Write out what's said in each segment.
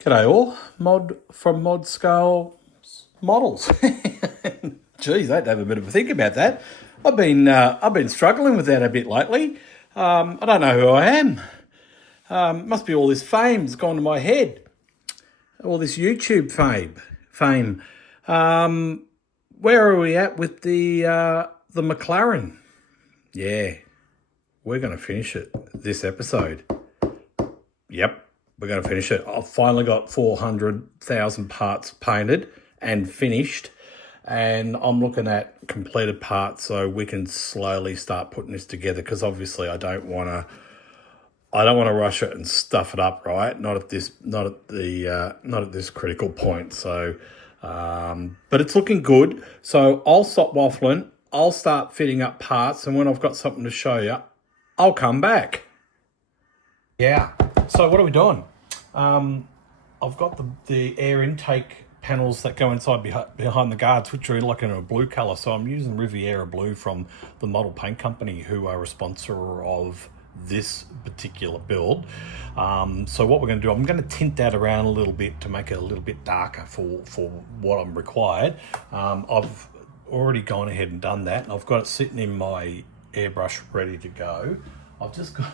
G'day all, Mod from Mod Scale Models. Geez, I had to have a bit of a think about that. I've been struggling with that a bit lately. I don't know who I am. Must be all this fame that's gone to my head. All this YouTube fame. Where are we at with the McLaren? Yeah, we're going to finish it this episode. Yep, we're going to finish it. I've finally got 400,000 parts painted and finished, and I'm looking at completed parts so we can slowly start putting this together, because obviously I don't want to rush it and stuff it up, right? Not at this critical point. So, but it's looking good. So I'll stop waffling. I'll start fitting up parts, and when I've got something to show you, I'll come back. Yeah. So what are we doing? I've got the air intake panels that go inside behind the guards, which are like in a blue colour. So I'm using Riviera Blue from the Model Paint Company, who are a sponsor of this particular build. So what we're going to do, I'm going to tint that around a little bit to make it a little bit darker for what I'm required. I've already gone ahead and done that, and I've got it sitting in my airbrush ready to go. I've just got,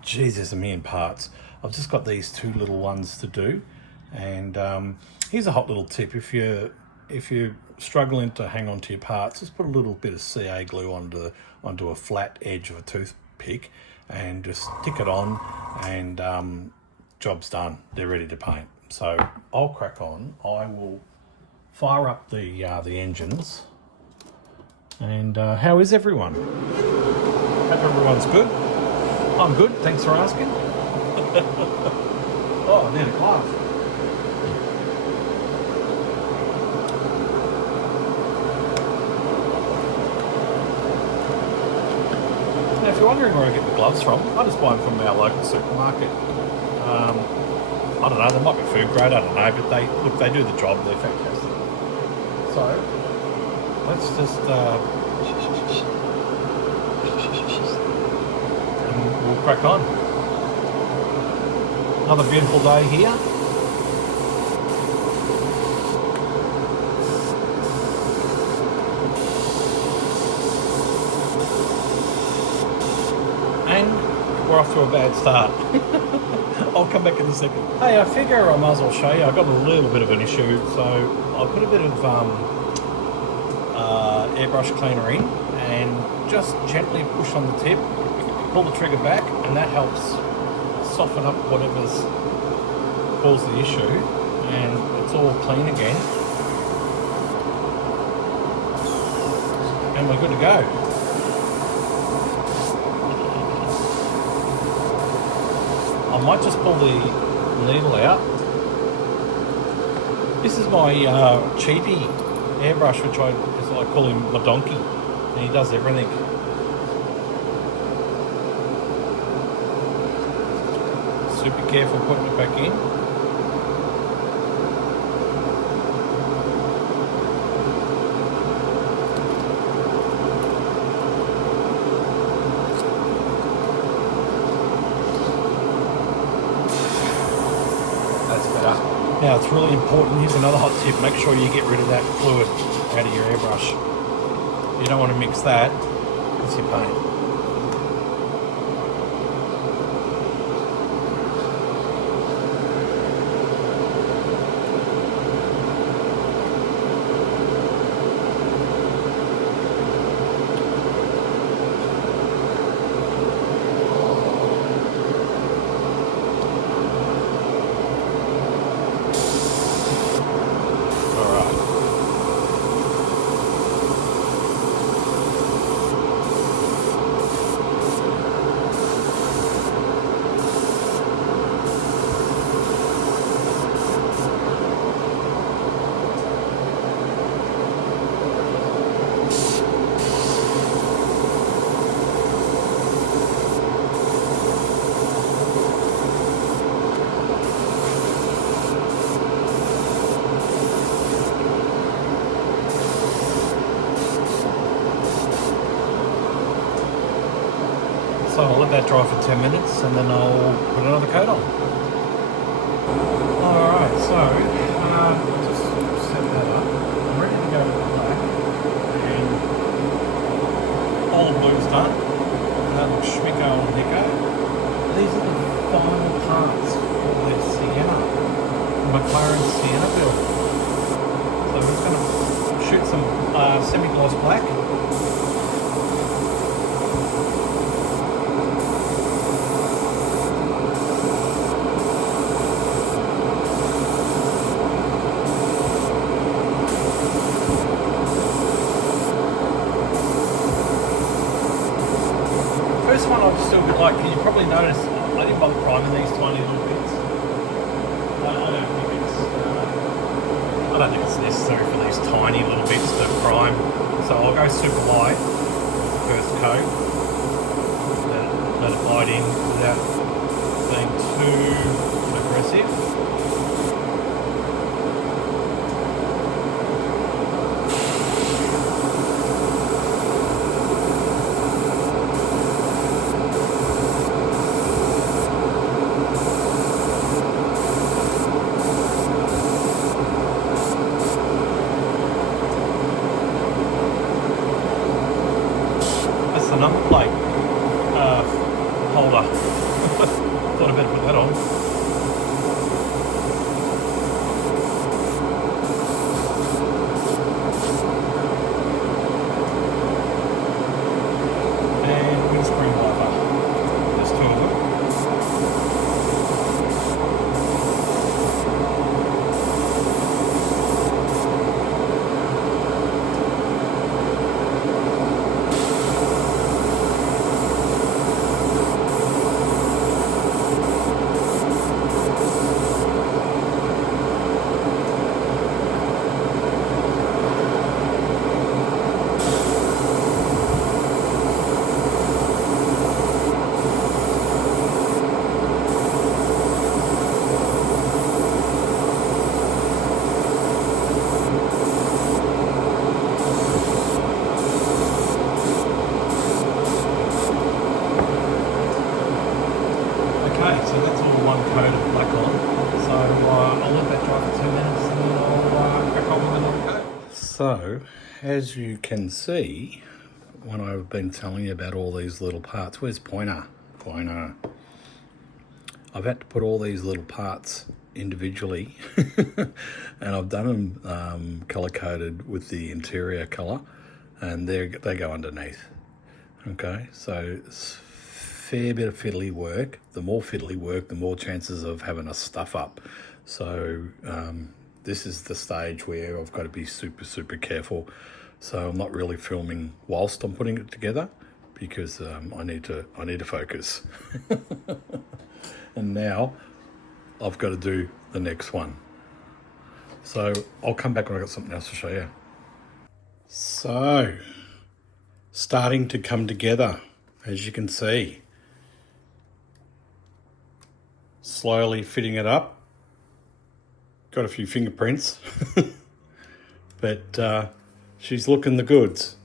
geez, there's a million parts. I've just got these two little ones to do, and here's a hot little tip: if you're struggling to hang on to your parts, just put a little bit of CA glue onto a flat edge of a toothpick, and just stick it on, and job's done. They're ready to paint. So I'll crack on. I will fire up the engines. And how is everyone? Hope everyone's good. I'm good, thanks for asking. Oh, I need a glove. Now, if you're wondering where I get the gloves from, I just buy them from our local supermarket. I don't know, they might be food grade, I don't know, but they do the job, they're fantastic. So, let's just... and we'll crack on. Another beautiful day here. And we're off to a bad start. I'll come back in a second. Hey, I figure I might as well show you. I've got a little bit of an issue, so I'll put a bit of airbrush cleaner in and just gently push on the tip, pull the trigger back, and that helps soften up whatever's caused the issue, and it's all clean again, and we're good to go. I might just pull the needle out. This is my cheapy airbrush, which I call him my donkey, and he does everything. Super careful putting it back in. That's better. Now it's really important, here's another hot tip, make sure you get rid of that fluid out of your airbrush. You don't want to mix that with your paint. So I'll let that dry for 10 minutes and then I'll put another coat on. Alright, so just set that up. I'm ready to go with the black. And all the blue's done. That looks schmicko and nicko. These are the final parts for the Sienna, McLaren Senna build. So we're just going to shoot some semi-gloss black. First one I'm still a bit like, you probably notice I didn't bother priming these tiny little bits. I don't think it's necessary for these tiny little bits to prime. So I'll go super light first coat. Let it light in without being too aggressive. The number plate holder. Thought I better put that on. And windscreen wiper. There's two of them. Okay, so that's all one coat of black on. So I'll let that dry for 2 minutes and then I'll crack on with another coat. So, as you can see, when I've been telling you about all these little parts, where's Pointer? Pointer. I've had to put all these little parts individually and I've done them colour-coded with the interior colour and they go underneath. Okay, so it's fair bit of fiddly work. The more fiddly work, the more chances of having a stuff up. So this is the stage where I've got to be super careful. So I'm not really filming whilst I'm putting it together because I need to focus. And now I've got to do the next one. So I'll come back when I've got something else to show you. So, starting to come together, as you can see. Slowly fitting it up. Got a few fingerprints, but she's looking the goods.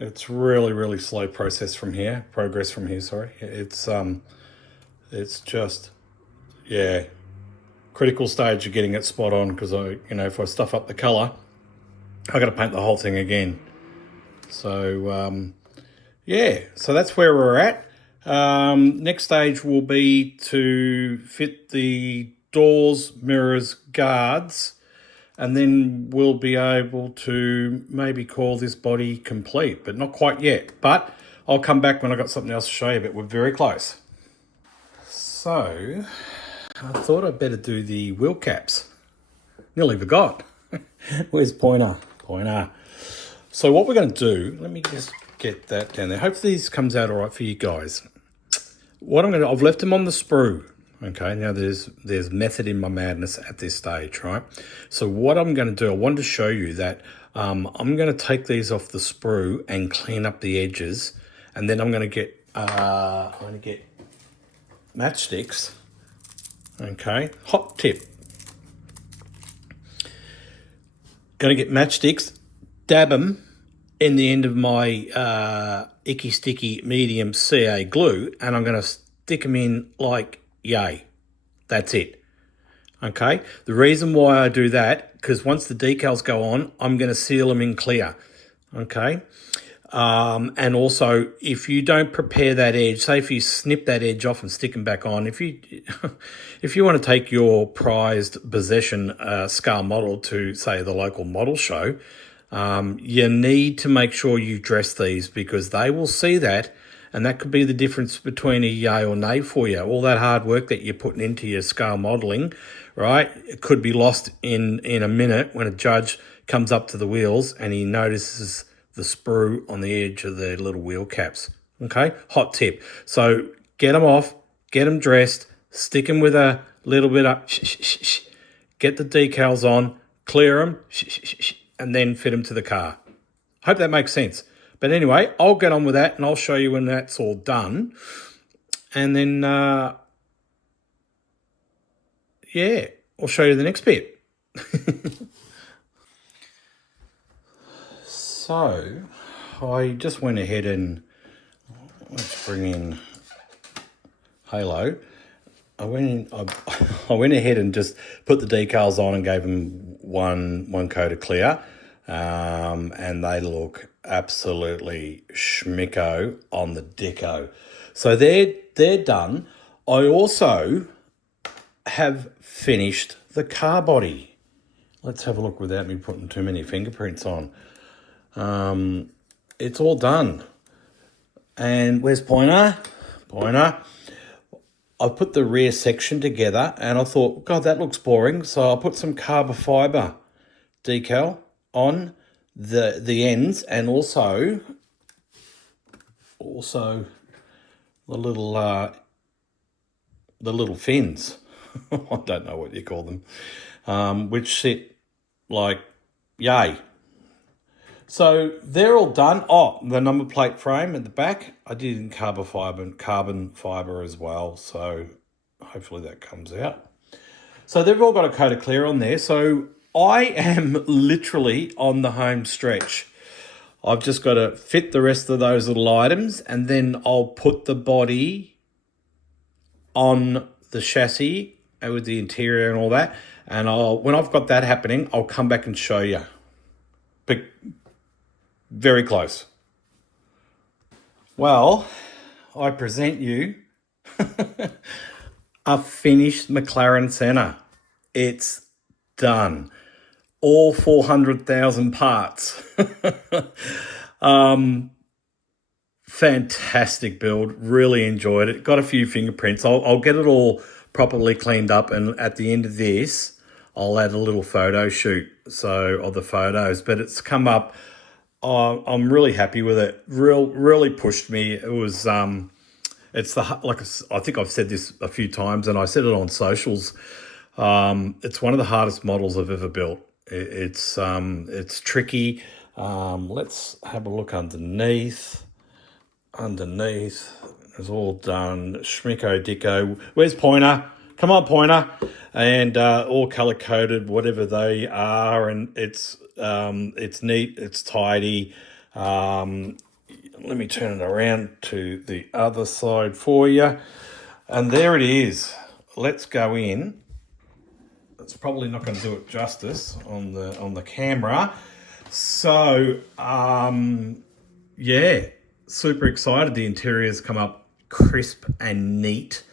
It's really slow progress from here, sorry. It's just, yeah, critical stage of getting it spot on because if I stuff up the colour, I got to paint the whole thing again. So, yeah, so that's where we're at. Next stage will be to fit the doors, mirrors, guards, and then we'll be able to maybe call this body complete, but not quite yet. But I'll come back when I've got something else to show you, but we're very close. So, I thought I'd better do the wheel caps. Nearly forgot. Where's Pointer? Pointer. So what we're going to do, let me just get that down there. Hopefully this comes out all right for you guys. I've left them on the sprue. Okay, now there's method in my madness at this stage, right? So what I'm going to do, I wanted to show you that I'm going to take these off the sprue and clean up the edges, and then I'm going to get matchsticks. Okay, hot tip. Going to get matchsticks, dab them in the end of my Icky Sticky medium CA glue, and I'm going to stick them in like yay. That's it. Okay. The reason why I do that, because once the decals go on, I'm going to seal them in clear. Okay. And also, if you don't prepare that edge, say if you snip that edge off and stick them back on, if you if you want to take your prized possession scale model to, say, the local model show, you need to make sure you dress these, because they will see that, and that could be the difference between a yay or nay for you. All that hard work that you're putting into your scale modelling, right, it could be lost in a minute when a judge comes up to the wheels and he notices the sprue on the edge of the little wheel caps. Okay, hot tip. So get them off, get them dressed, stick them with a little bit of get the decals on, clear them, and then fit them to the car. Hope that makes sense. But anyway, I'll get on with that and I'll show you when that's all done. And then, yeah, I'll show you the next bit. So, I just went ahead and, let's bring in Halo. I went ahead and just put the decals on and gave them one coat of clear. And they look absolutely schmicko on the deco. So they're done. I also have finished the car body. Let's have a look without me putting too many fingerprints on. It's all done. And where's Pointer? I put the rear section together and I thought, God, that looks boring. So I put some carbon fibre decal on the ends, and also the little fins. I don't know what you call them, which sit like yay. So they're all done. Oh, the number plate frame at the back, I did in carbon fibre as well. So hopefully that comes out. So they've all got a coat of clear on there. So I am literally on the home stretch. I've just got to fit the rest of those little items, and then I'll put the body on the chassis with the interior and all that. And when I've got that happening, I'll come back and show you. But very close. Well, I present you a finished McLaren Senna. It's done. All 400,000 parts. Fantastic build. Really enjoyed it. Got a few fingerprints. I'll get it all properly cleaned up, and at the end of this, I'll add a little photo shoot of the photos. But it's come up. I'm really happy with it. Really pushed me. It was it's I think I've said this a few times, and I said it on socials. It's one of the hardest models I've ever built. It's tricky. Let's have a look underneath. It's all done. Schmicko Dicko. Where's Pointer? Come on, Pointer. And all color coded, whatever they are, and it's neat. It's tidy. Let me turn it around to the other side for you, and there it is. Let's go in. It's probably not going to do it justice on the camera. So, yeah, super excited. The interior's come up crisp and neat.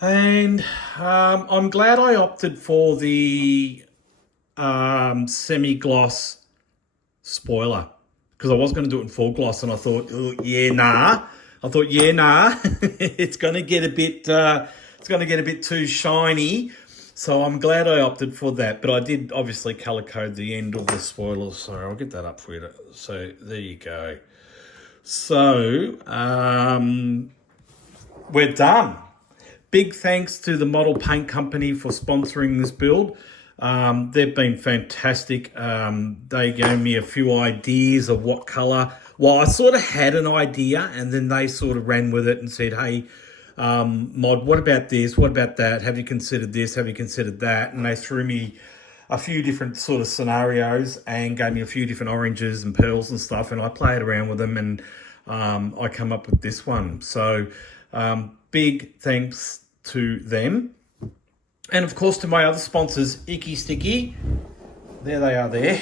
And I'm glad I opted for the semi-gloss spoiler, because I was going to do it in full gloss, and I thought, nah. It's going to get a bit too shiny. So I'm glad I opted for that, but I did obviously color code the end of the spoilers. So I'll get that up for you. So there you go. So we're done. Big thanks to the Model Paint Company for sponsoring this build. They've been fantastic. They gave me a few ideas of what color. Well, I sort of had an idea, and then they sort of ran with it and said, hey, Mod, what about this? What about that? Have you considered this? Have you considered that? And they threw me a few different sort of scenarios and gave me a few different oranges and pearls and stuff. And I played around with them, and I come up with this one. So big thanks to them. And of course to my other sponsors, Icky Sticky. There they are there.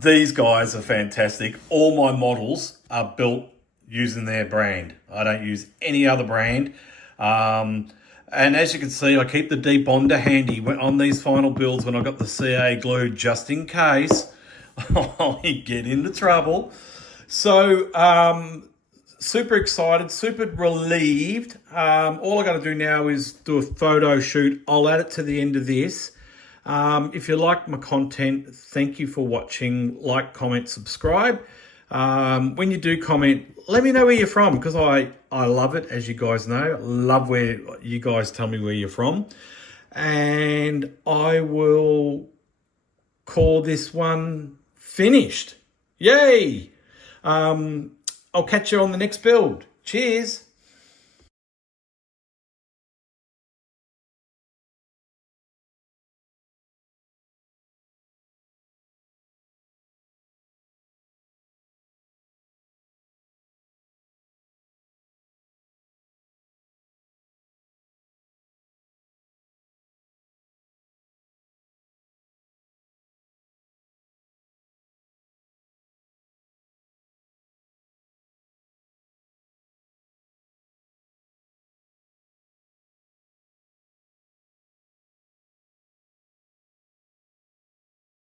These guys are fantastic. All my models are built using their brand. I don't use any other brand. And as you can see, I keep the debonder handy on these final builds when I got the CA glued, just in case I get into trouble. So, super excited, super relieved. All I got to do now is do a photo shoot. I'll add it to the end of this. If you like my content, thank you for watching. Like, comment, subscribe. When you do comment, let me know where you're from, because I love it, as you guys know. I love where you guys tell me where you're from. And I will call this one finished. Yay! I'll catch you on the next build. Cheers.